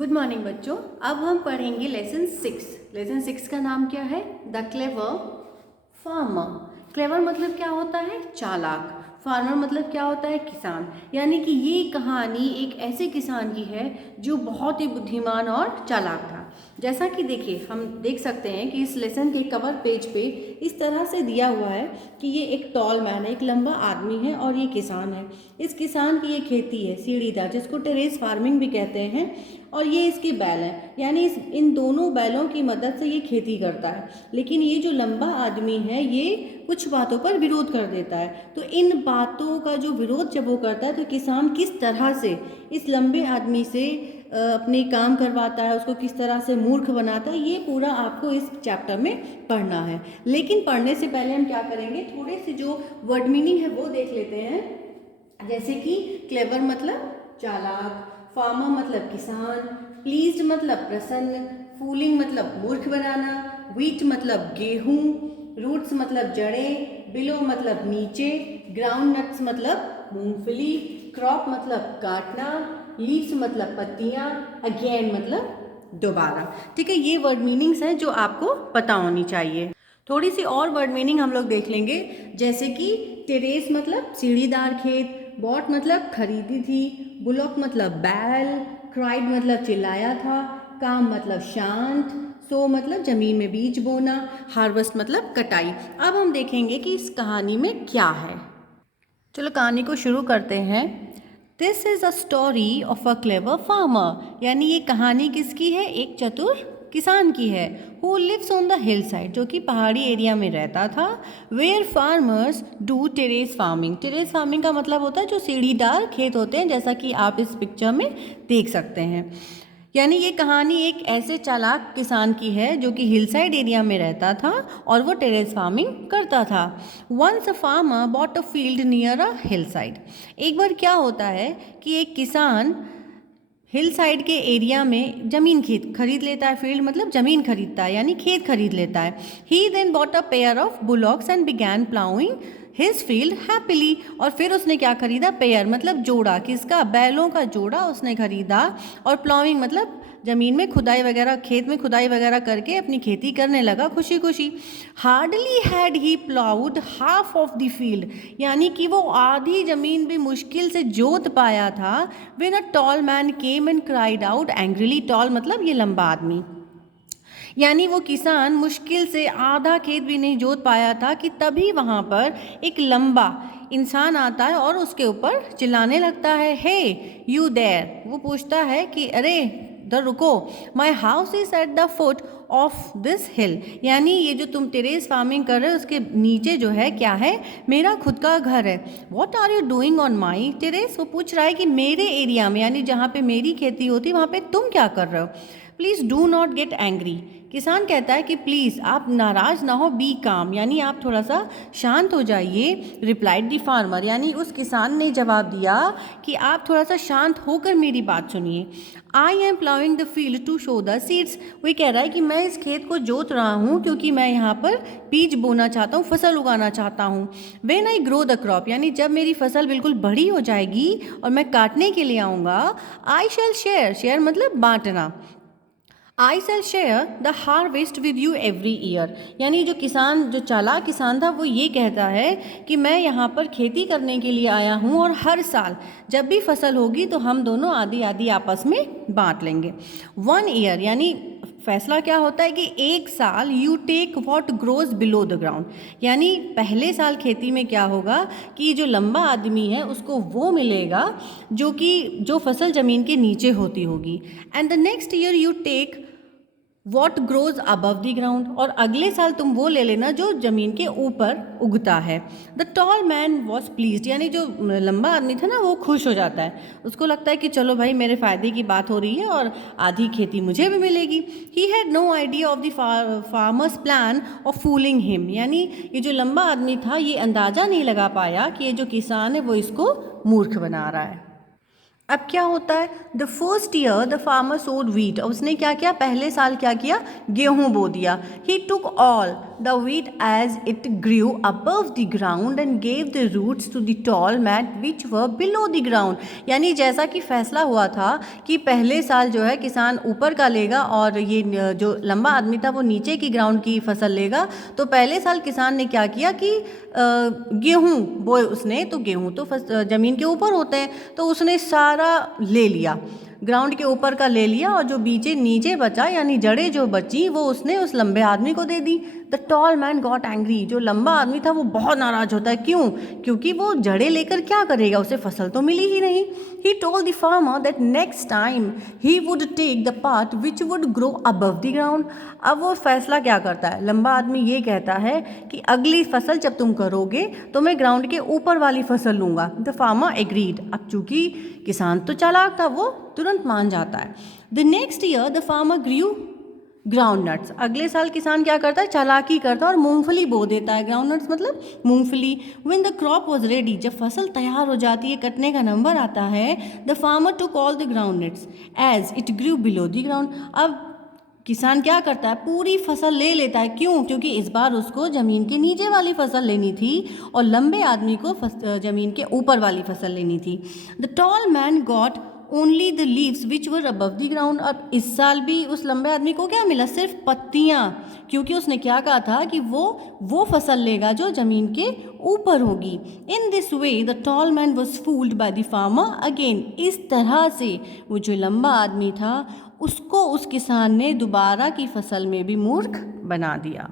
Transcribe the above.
Good morning बच्चों। अब हम पढ़ेंगे लेसन 6। लेसन 6 का नाम क्या है? The clever farmer. क्लेवर मतलब क्या होता है? चालाक। फार्मर मतलब क्या होता है? किसान। यानी कि ये कहानी एक ऐसे किसान की है जो बहुत ही बुद्धिमान और चालाक था। जैसा कि देखिए, हम देख सकते हैं कि इस लेसन के कवर पेज पे इस तरह से दिया हुआ है कि ये एक टॉल मैन है, एक लंबा आदमी है और ये किसान है। इस किसान की ये खेती है सीढ़ीदार, जिसको टेरेस फार्मिंग भी कहते हैं, और ये इसके बैल हैं। यानी इन दोनों बैलों की मदद से ये खेती करता है। लेकिन ये जो लंबा आदमी है ये कुछ बातों पर विरोध कर देता है। तो इन बातों का जो विरोध जब वो करता है तो किसान किस तरह से इस लंबे आदमी से अपने काम करवाता है, उसको किस तरह से मूर्ख बनाता है, ये पूरा आपको इस चैप्टर में पढ़ना है। लेकिन पढ़ने से पहले हम क्या करेंगे, थोड़े से जो वर्ड मीनिंग है वो देख लेते हैं। जैसे कि क्लेवर मतलब चालाक, फार्मर मतलब किसान, प्लीज्ड मतलब प्रसन्न, फूलिंग मतलब मूर्ख बनाना, व्हीट मतलब गेहूं, रूट्स मतलब जड़ें, बिलो मतलब नीचे, ग्राउंड नट्स मतलब मूंगफली, क्रॉप मतलब काटना, लीव्स मतलब पत्तियां, अगेन मतलब दोबारा। ठीक है, ये वर्ड मीनिंग्स हैं जो आपको पता होनी चाहिए। थोड़ी सी और वर्ड मीनिंग हम लोग देख लेंगे। जैसे कि टेरेस मतलब सीढ़ीदार खेत, बॉट मतलब खरीदी थी, बुलॉक मतलब बैल, क्राइड मतलब चिल्लाया था, काम मतलब शांत, सो मतलब जमीन में बीज बोना, हार्वेस्ट मतलब कटाई। अब हम देखेंगे कि इस कहानी में क्या है। चलो कहानी को शुरू करते हैं। This is a story of a clever farmer. यानी ये कहानी किसकी है? एक चतुर किसान की है। Who lives on the hill side, जो कि पहाड़ी एरिया में रहता था। Where farmers do terrace farming. Terrace farming का मतलब होता है जो सीढ़ीदार खेत होते हैं, जैसा कि आप इस पिक्चर में देख सकते हैं। यानी ये कहानी एक ऐसे चालाक किसान की है जो कि हिल साइड एरिया में रहता था और वो टेरेस फार्मिंग करता था। Once a farmer bought a field near a hill side. एक बार क्या होता है कि एक किसान हिल साइड के एरिया में जमीन खरीद लेता है। फील्ड मतलब जमीन खरीदता है, यानी खेत खरीद लेता है। He then bought a pair of bullocks and began ploughing his field happily. और फिर उसने क्या खरीदा? पेयर मतलब जोड़ा। किसका? बैलों का जोड़ा उसने खरीदा। और प्लाउइंग मतलब जमीन में खुदाई वगैरह, खेत में खुदाई वगैरह करके अपनी खेती करने लगा खुशी खुशी। Hardly had he ploughed half of the field. यानी कि वो आधी जमीन भी मुश्किल से जोत पाया था। When a tall man came and cried out angrily. Tall मतलब ये लंबा आदमी। यानी वो किसान मुश्किल से आधा खेत भी नहीं जोत पाया था कि तभी वहाँ पर एक लंबा इंसान आता है और उसके ऊपर चिल्लाने लगता है, हे यू देयर। वो पूछता है कि अरे इधर रुको, my house is at the foot of this हिल। यानी ये जो तुम टेरेस फार्मिंग कर रहे हो उसके नीचे जो है क्या है? मेरा खुद का घर है। What are you doing on my terrace. वो पूछ रहा है कि मेरे एरिया में, यानी जहाँ पे मेरी खेती होती वहाँ पे तुम क्या कर रहे हो। Please do not get angry. किसान कहता है कि प्लीज़ आप नाराज़ ना हो, बी काम, यानी आप थोड़ा सा शांत हो जाइए। रिप्लाइड द फार्मर, यानी उस किसान ने जवाब दिया कि आप थोड़ा सा शांत होकर मेरी बात सुनिए। I am ploughing the field to sow the seeds. वही कह रहा है कि मैं इस खेत को जोत रहा हूँ क्योंकि मैं यहाँ पर बीज बोना चाहता हूँ, फसल उगाना चाहता हूँ। When I grow the crop, यानी जब मेरी फसल बिल्कुल बड़ी हो जाएगी और मैं काटने के लिए आऊँगा, आई शैल शेयर। शेयर मतलब बांटना। I shall share the harvest with you every year. यानी जो किसान, जो चालाक किसान था, वो ये कहता है कि मैं यहाँ पर खेती करने के लिए आया हूँ और हर साल जब भी फसल होगी तो हम दोनों आधी आधी आपस में बांट लेंगे। 1 ईयर यानी फैसला क्या होता है कि एक साल you take what grows below the ground. यानी पहले साल खेती में क्या होगा कि जो लंबा आदमी है उसको वो मिलेगा जो फसल ज़मीन के नीचे होती होगी। And the next year you take what grows above the ground. और अगले साल तुम वो ले लेना जो जमीन के ऊपर उगता है। The tall man was pleased, यानी जो लंबा आदमी था ना वो खुश हो जाता है। उसको लगता है कि चलो भाई मेरे फ़ायदे की बात हो रही है और आधी खेती मुझे भी मिलेगी। He had no idea of the farmer's plan of fooling him. यानी ये जो लंबा आदमी था ये अंदाज़ा नहीं लगा पाया कि ये जो किसान है वो इसको मूर्ख बना रहा है। अब क्या होता है, the first year the farmer सोड व्हीट, उसने क्या किया, पहले साल क्या किया, गेहूं बो दिया. He took all the wheat as it grew above the ground and gave the roots to the tall man which were below the ground. यानी जैसा कि फैसला हुआ था कि पहले साल जो है किसान ऊपर का लेगा और ये जो लंबा आदमी था वो नीचे की ग्राउंड की फसल लेगा. तो पहले साल किसान ने क्या किया कि गेहूं बोए उसने, तो गेहूं तो ज़मीन के ऊपर होते हैं, तो उसने सारा ले लिया, ग्राउंड के ऊपर का ले लिया, और जो बीचे नीचे बचा यानी जड़ें जो बची वो उसने उस लंबे आदमी को दे दी. The tall man got angry, जो लंबा आदमी था वो बहुत नाराज होता है. क्यों? क्योंकि वो जड़ें लेकर क्या करेगा, उसे फसल तो मिली ही नहीं. He told the farmer that next time he would take the part which would grow above the ground. अब वो फैसला क्या करता है, लंबा आदमी ये कहता है कि अगली फसल जब तुम करोगे तो मैं ग्राउंड के ऊपर वाली फसल लूँगा. The farmer agreed. अब चूंकि किसान तो चालाक था वो तुरंत मान जाता है. The next year the farmer grew groundnuts. अगले साल किसान क्या करता है, चालाकी करता है और मूंगफली बो देता है. ग्राउंड नट्स मतलब मूंगफली. When the crop was ready, जब फसल तैयार हो जाती है, कटने का नंबर आता है, the farmer took all the groundnuts as it grew below the ground. अब किसान क्या करता है, पूरी फसल ले लेता है. क्यों? क्योंकि इस बार उसको ज़मीन के नीचे वाली फसल लेनी थी और लंबे आदमी को ज़मीन के ऊपर वाली फसल लेनी थी. The tall man got only the leaves which were above the ground. अब इस साल भी उस लंबे आदमी को क्या मिला, सिर्फ पत्तियाँ, क्योंकि उसने क्या कहा था कि वो फसल लेगा जो ज़मीन के ऊपर होगी. In this way the tall man was fooled by the farmer again. इस तरह से वो जो लंबा आदमी था उसको उस किसान ने दोबारा की फसल में भी मूर्ख बना दिया.